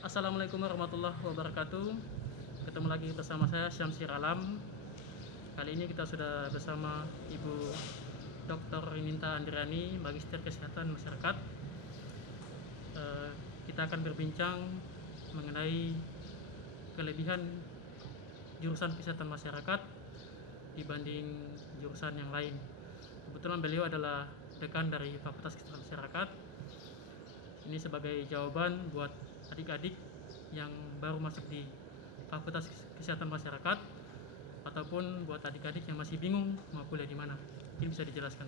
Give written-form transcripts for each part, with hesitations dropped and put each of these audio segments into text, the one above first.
Assalamualaikum warahmatullahi wabarakatuh. Ketemu lagi bersama saya Syamsir Alam. Kali ini kita sudah bersama Ibu Dr. Rininta Andirani, Magister Kesehatan Masyarakat. Kita akan berbincang mengenai kelebihan jurusan kesehatan masyarakat dibanding jurusan yang lain. Kebetulan beliau adalah dekan dari Fakultas Kesehatan Masyarakat. Ini sebagai jawaban buat adik-adik yang baru masuk di Fakultas Kesehatan Masyarakat ataupun buat adik-adik yang masih bingung mau kuliah di mana. Ini bisa dijelaskan.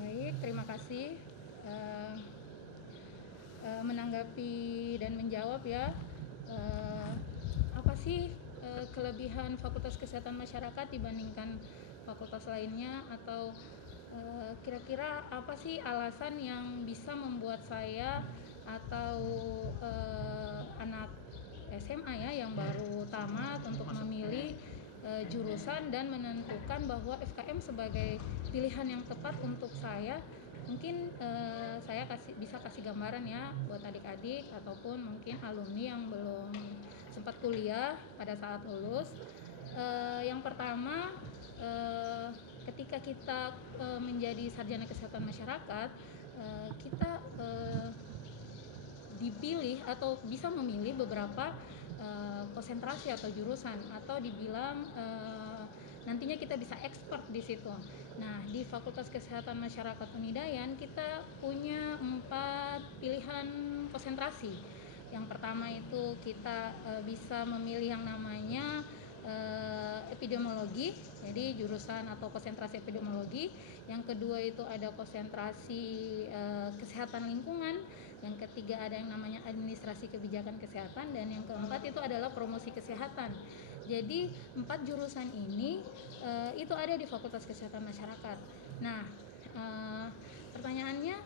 Baik, terima kasih menanggapi dan menjawab ya. Apa sih kelebihan Fakultas Kesehatan Masyarakat dibandingkan fakultas lainnya, atau kira-kira apa sih alasan yang bisa membuat saya atau anak SMA ya yang baru tamat untuk memilih jurusan dan menentukan bahwa FKM sebagai pilihan yang tepat untuk saya. Mungkin saya bisa kasih gambaran ya buat adik-adik ataupun mungkin alumni yang belum sempat kuliah pada saat lulus. Yang pertama, ketika kita menjadi sarjana kesehatan masyarakat, kita dipilih atau bisa memilih beberapa konsentrasi atau jurusan, atau dibilang nantinya kita bisa expert di situ. Nah, di Fakultas Kesehatan Masyarakat Unidayan kita punya 4 pilihan konsentrasi. Yang pertama itu kita bisa memilih yang namanya epidemiologi, jadi jurusan atau konsentrasi epidemiologi. Yang kedua itu ada konsentrasi kesehatan lingkungan. Yang ketiga ada yang namanya administrasi kebijakan kesehatan, dan yang keempat itu adalah promosi kesehatan. Jadi 4 jurusan ini itu ada di Fakultas Kesehatan Masyarakat. Nah, pertanyaannya,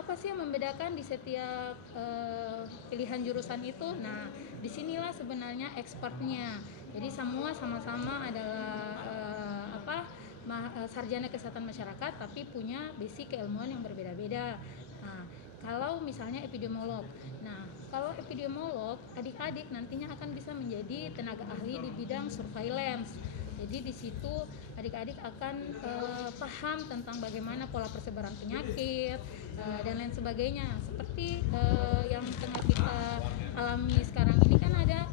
apa sih yang membedakan di setiap pilihan jurusan itu? Nah, disinilah sebenarnya expertnya. Jadi semua sama-sama adalah sarjana kesehatan masyarakat, tapi punya basic keilmuan yang berbeda-beda. Nah, kalau misalnya epidemiolog, kalau epidemiolog, adik-adik nantinya akan bisa menjadi tenaga ahli di bidang surveillance. Jadi di situ adik-adik akan paham tentang bagaimana pola persebaran penyakit dan lain sebagainya. Seperti yang tengah kita alami sekarang ini kan ada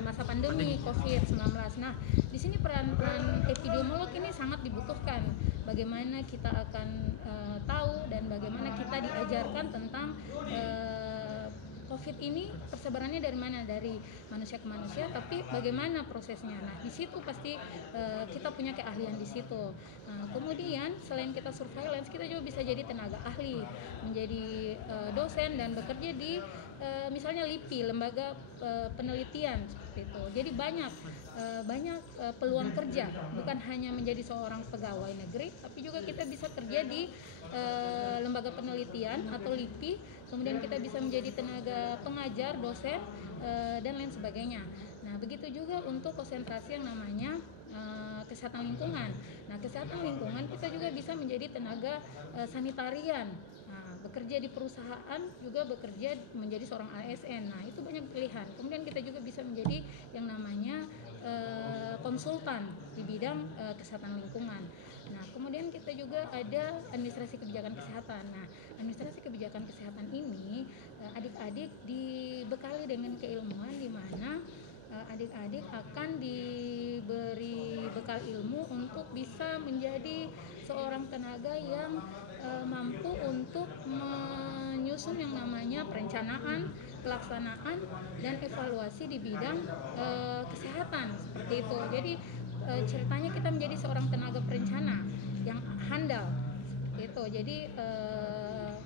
masa pandemi COVID-19. Nah, di sini peran epidemiolog ini sangat dibutuhkan. Bagaimana kita akan tahu dan bagaimana kita diajarkan tentang COVID ini persebarannya dari mana, dari manusia ke manusia, tapi bagaimana prosesnya. Nah, di situ pasti kita punya keahlian di situ. Nah, kemudian selain kita surveillance, kita juga bisa jadi tenaga ahli, menjadi dosen dan bekerja di misalnya LIPI, lembaga penelitian seperti itu. Jadi banyak peluang kerja, bukan hanya menjadi seorang pegawai negeri, tapi juga kita bisa kerja di lembaga penelitian atau LIPI. Kemudian kita bisa menjadi tenaga pengajar, dosen, dan lain sebagainya. Nah, begitu juga untuk konsentrasi yang namanya kesehatan lingkungan. Nah, kesehatan lingkungan kita juga bisa menjadi tenaga sanitarian. Nah, bekerja di perusahaan, juga bekerja menjadi seorang ASN. Nah, itu banyak pilihan. Kemudian kita juga bisa menjadi yang namanya konsultan di bidang kesehatan lingkungan. Nah, kemudian kita juga ada administrasi kebijakan kesehatan. Nah, administrasi kebijakan kesehatan ini adik-adik dibekali dengan keilmuan di mana adik-adik akan diberi bekal ilmu untuk bisa menjadi seorang tenaga yang mampu untuk menyusun yang namanya perencanaan, pelaksanaan, dan evaluasi di bidang kesehatan seperti itu. Jadi ceritanya kita menjadi seorang tenaga perencana yang handal gitu. Jadi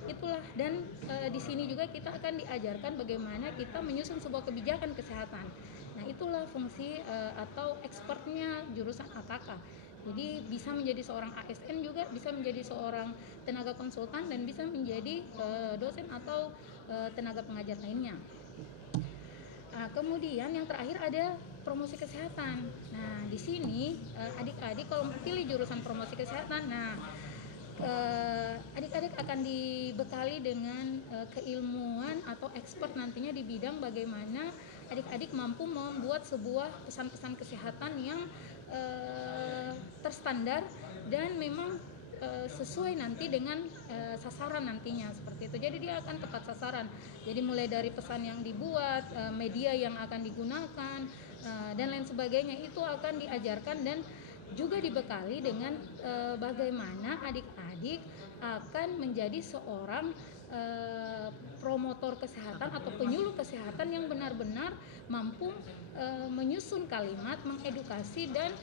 itulah, dan di sini juga kita akan diajarkan bagaimana kita menyusun sebuah kebijakan kesehatan. Nah, itulah fungsi atau expertnya jurusan AKK. Jadi bisa menjadi seorang ASN, juga bisa menjadi seorang tenaga konsultan, dan bisa menjadi dosen atau tenaga pengajar lainnya. Nah, kemudian yang terakhir ada promosi kesehatan. Nah, di sini adik-adik kalau pilih jurusan promosi kesehatan, nah adik-adik akan dibekali dengan keilmuan atau expert nantinya di bidang bagaimana adik-adik mampu membuat sebuah pesan-pesan kesehatan yang terstandar dan memang sesuai nanti dengan sasaran nantinya, seperti itu. Jadi dia akan tepat sasaran. Jadi mulai dari pesan yang dibuat, media yang akan digunakan, dan lain sebagainya itu akan diajarkan dan juga dibekali dengan bagaimana adik-adik akan menjadi seorang promotor kesehatan atau penyuluh kesehatan yang benar-benar mampu menyusun kalimat, mengedukasi dan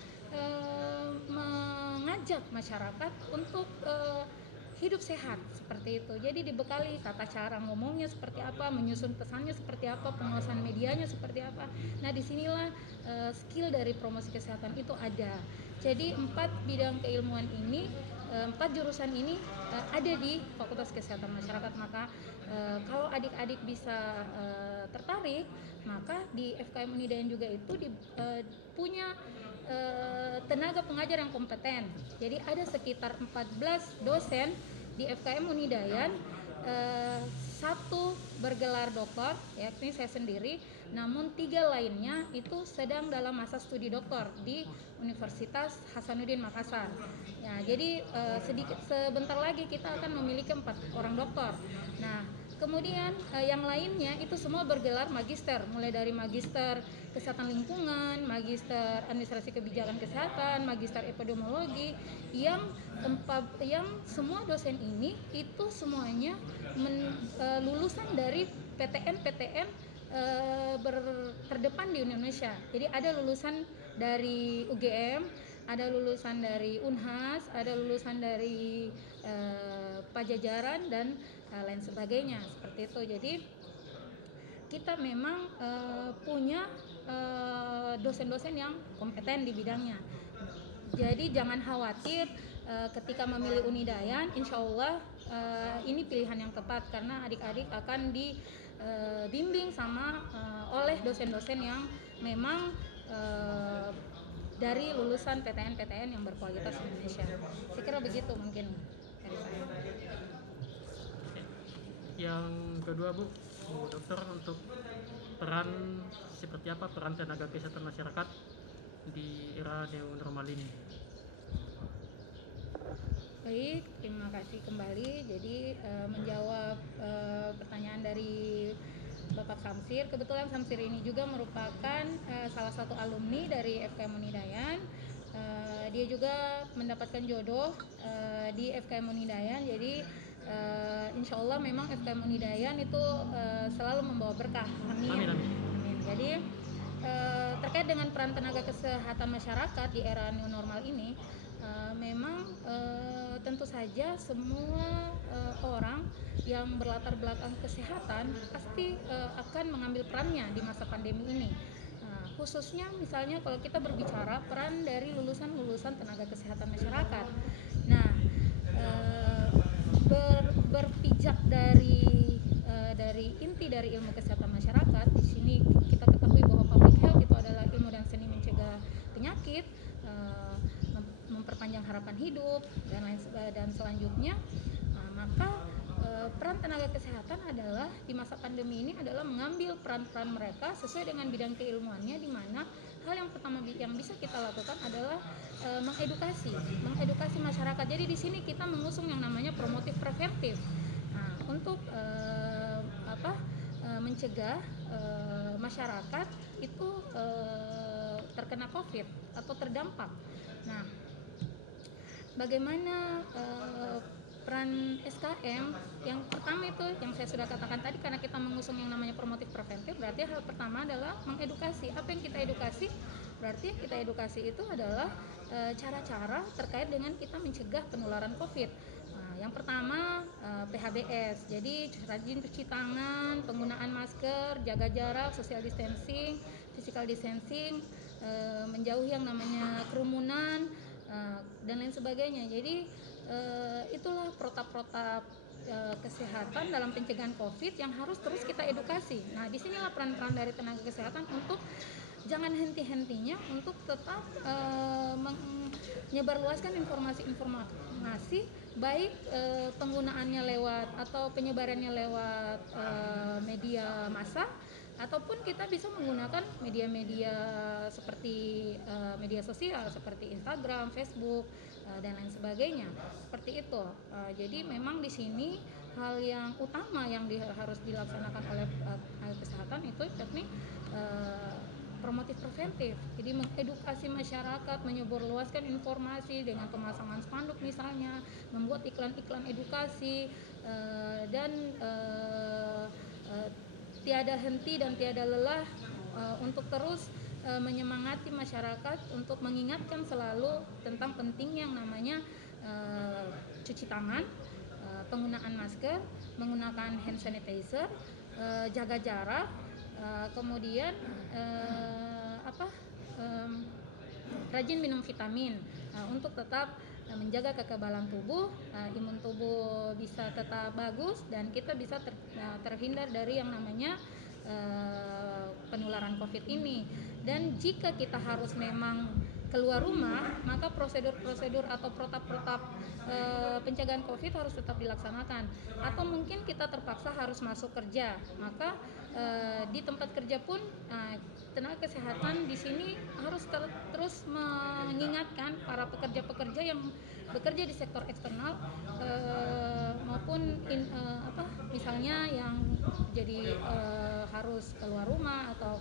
mengajak masyarakat untuk hidup sehat, seperti itu. Jadi dibekali tata cara ngomongnya seperti apa, menyusun pesannya seperti apa, penguasaan medianya seperti apa. Nah, disinilah skill dari promosi kesehatan itu ada. Jadi 4 bidang keilmuan ini, 4 jurusan ini ada di Fakultas Kesehatan Masyarakat. Maka kalau adik-adik bisa tertarik, maka di FKM Unidayan juga itu punya tenaga pengajar yang kompeten. Jadi ada sekitar 14 dosen di FKM Unidayan, 1 bergelar doktor, yakni saya sendiri, namun 3 lainnya itu sedang dalam masa studi doktor di Universitas Hasanuddin Makassar. Ya, jadi sebentar lagi kita akan memiliki 4 orang doktor. Nah, kemudian yang lainnya itu semua bergelar magister, mulai dari magister kesehatan lingkungan, magister administrasi kebijakan kesehatan, magister epidemiologi, yang semua dosen ini itu semuanya lulusan dari PTN terdepan di Indonesia. Jadi ada lulusan dari UGM, ada lulusan dari Unhas, ada lulusan dari Pajajaran dan lain sebagainya, seperti itu. Jadi kita memang punya dosen-dosen yang kompeten di bidangnya. Jadi jangan khawatir ketika memilih Unidayan, insya Allah ini pilihan yang tepat karena adik-adik akan dibimbing oleh dosen-dosen yang memang dari lulusan PTN-PTN yang berkualitas di Indonesia. Saya kira begitu mungkin dari saya. Yang kedua, Bu Dokter, untuk peran seperti apa peran tenaga kesehatan masyarakat di era new normal ini? Baik, terima kasih kembali. Jadi menjawab pertanyaan dari Bapak Samsir, kebetulan Samsir ini juga merupakan salah satu alumni dari FKM Unidayan. Dia juga mendapatkan jodoh di FKM Unidayan. Jadi insya Allah memang FKM Unidayan itu selalu membawa berkah. Amin. Amin, amin. Amin. Jadi terkait dengan peran tenaga kesehatan masyarakat di era new normal ini, memang tentu saja semua orang yang berlatar belakang kesehatan pasti akan mengambil perannya di masa pandemi ini. Khususnya misalnya kalau kita berbicara peran dari lulusan-lulusan tenaga kesehatan masyarakat. Nah, berpijak dari inti dari ilmu kesehatan masyarakat, di sini kita ketahui bahwa public health itu adalah ilmu dan seni mencegah penyakit, memperpanjang harapan hidup dan selanjutnya. Maka peran tenaga kesehatan adalah di masa pandemi ini adalah mengambil peran-peran mereka sesuai dengan bidang keilmuannya, di mana hal yang pertama yang bisa kita lakukan adalah mengedukasi masyarakat. Jadi di sini kita mengusung yang namanya promotif preventif. Nah, untuk mencegah masyarakat itu terkena COVID atau terdampak. Nah, bagaimana peran SKM? Yang pertama itu yang saya sudah katakan tadi, karena kita mengusung yang namanya promotif preventif, berarti hal pertama adalah mengedukasi. Apa yang kita edukasi? Berarti yang kita edukasi itu adalah cara-cara terkait dengan kita mencegah penularan COVID. Nah, yang pertama PHBS, jadi rajin cuci tangan, penggunaan masker, jaga jarak, social distancing, physical distancing, menjauhi yang namanya kerumunan, dan lain sebagainya. Jadi itulah protap-protap kesehatan dalam pencegahan COVID yang harus terus kita edukasi. Nah, disinilah peran-peran dari tenaga kesehatan untuk jangan henti-hentinya untuk tetap menyebarluaskan informasi-informasi baik penggunaannya lewat atau penyebarannya lewat media massa, ataupun kita bisa menggunakan media-media seperti media sosial seperti Instagram, Facebook, dan lain sebagainya. Seperti itu. Jadi memang di sini hal yang utama yang harus dilaksanakan oleh kesehatan itu yakni promotif preventif. Jadi mengedukasi masyarakat, menyebarluaskan informasi dengan pemasangan spanduk misalnya, membuat iklan-iklan edukasi, dan tiada henti dan tiada lelah untuk terus menyemangati masyarakat untuk mengingatkan selalu tentang penting yang namanya cuci tangan, penggunaan masker, menggunakan hand sanitizer, jaga jarak, kemudian rajin minum vitamin untuk tetap menjaga kekebalan tubuh, imun tubuh bisa tetap bagus dan kita bisa terhindar dari yang namanya penularan COVID ini. Dan jika kita harus memang keluar rumah, maka prosedur-prosedur atau protap-protap pencegahan COVID harus tetap dilaksanakan. Atau mungkin kita terpaksa harus masuk kerja, maka di tempat kerja pun tenaga kesehatan di sini harus terus mengingatkan para pekerja-pekerja yang bekerja di sektor eksternal maupun misalnya yang jadi harus keluar rumah atau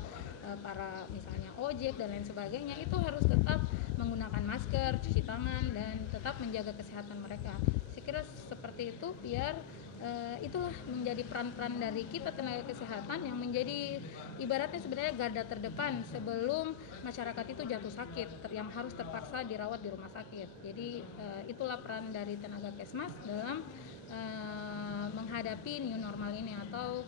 para misalnya ojek dan lain sebagainya, itu harus tetap menggunakan masker, cuci tangan, dan tetap menjaga kesehatan mereka. Saya kira seperti itu, biar itulah menjadi peran-peran dari kita tenaga kesehatan yang menjadi ibaratnya sebenarnya garda terdepan sebelum masyarakat itu jatuh sakit yang harus terpaksa dirawat di rumah sakit. Jadi itulah peran dari tenaga kesmas dalam menghadapi new normal ini atau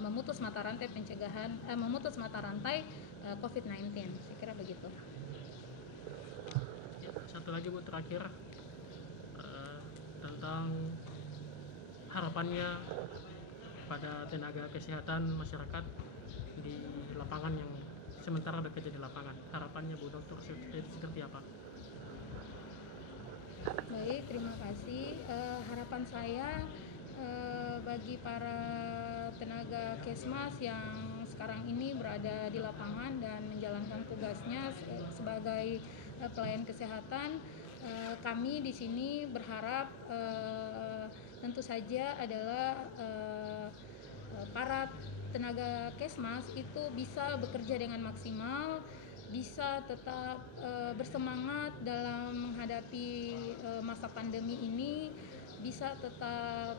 memutus mata rantai pencegahan, memutus mata rantai COVID-19. Saya kira begitu. Ya, satu lagi Bu, terakhir tentang harapannya pada tenaga kesehatan masyarakat di lapangan yang sementara bekerja di lapangan. Harapannya Bu Dokter seperti apa? Baik, terima kasih. Harapan saya bagi para tenaga kesmas yang sekarang ini berada di lapangan dan menjalankan tugasnya sebagai pelayan kesehatan, kami di sini berharap tentu saja adalah para tenaga kesmas itu bisa bekerja dengan maksimal, bisa tetap bersemangat dalam menghadapi masa pandemi ini, bisa tetap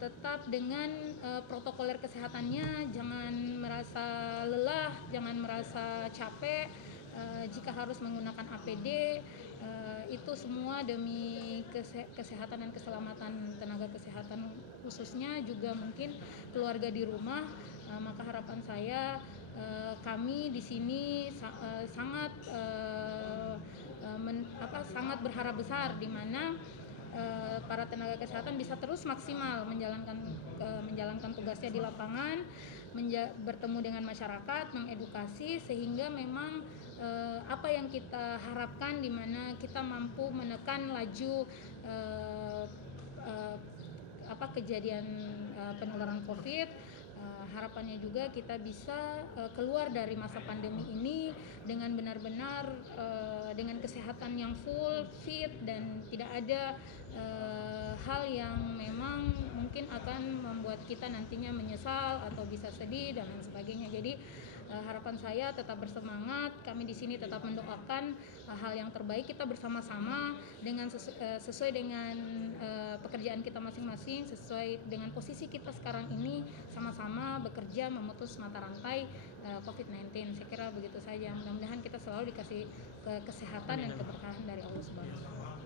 tetap dengan protokoler kesehatannya, jangan merasa lelah, jangan merasa capek jika harus menggunakan APD. Itu semua demi kesehatan dan keselamatan tenaga kesehatan, khususnya juga mungkin keluarga di rumah. Maka harapan saya, kami di sini sangat berharap besar di mana para tenaga kesehatan bisa terus maksimal menjalankan tugasnya di lapangan, bertemu dengan masyarakat, mengedukasi, sehingga memang apa yang kita harapkan di mana kita mampu menekan laju kejadian penularan COVID. Harapannya juga kita bisa keluar dari masa pandemi ini dengan benar-benar dengan kesehatan yang full, fit, dan tidak ada hal yang memang mungkin akan membuat kita nantinya menyesal atau bisa sedih dan lain sebagainya. Jadi harapan saya tetap bersemangat, kami di sini tetap mendoakan hal yang terbaik, kita bersama-sama dengan sesuai dengan pekerjaan kita masing-masing, sesuai dengan posisi kita sekarang ini, sama-sama bekerja memutus mata rantai COVID-19. Saya kira begitu saja. Mudah-mudahan kita selalu dikasih kesehatan dan keberkahan dari Allah Subhanahu wa Ta'ala.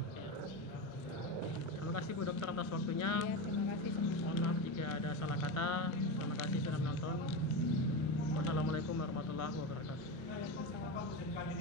Terima kasih Bu Dokter atas waktunya. Ya, terima kasih sama-sama. Mohon maaf jika ada salah kata. Terima kasih sudah menonton. Wassalamualaikum warahmatullahi wabarakatuh. Waalaikumsalam.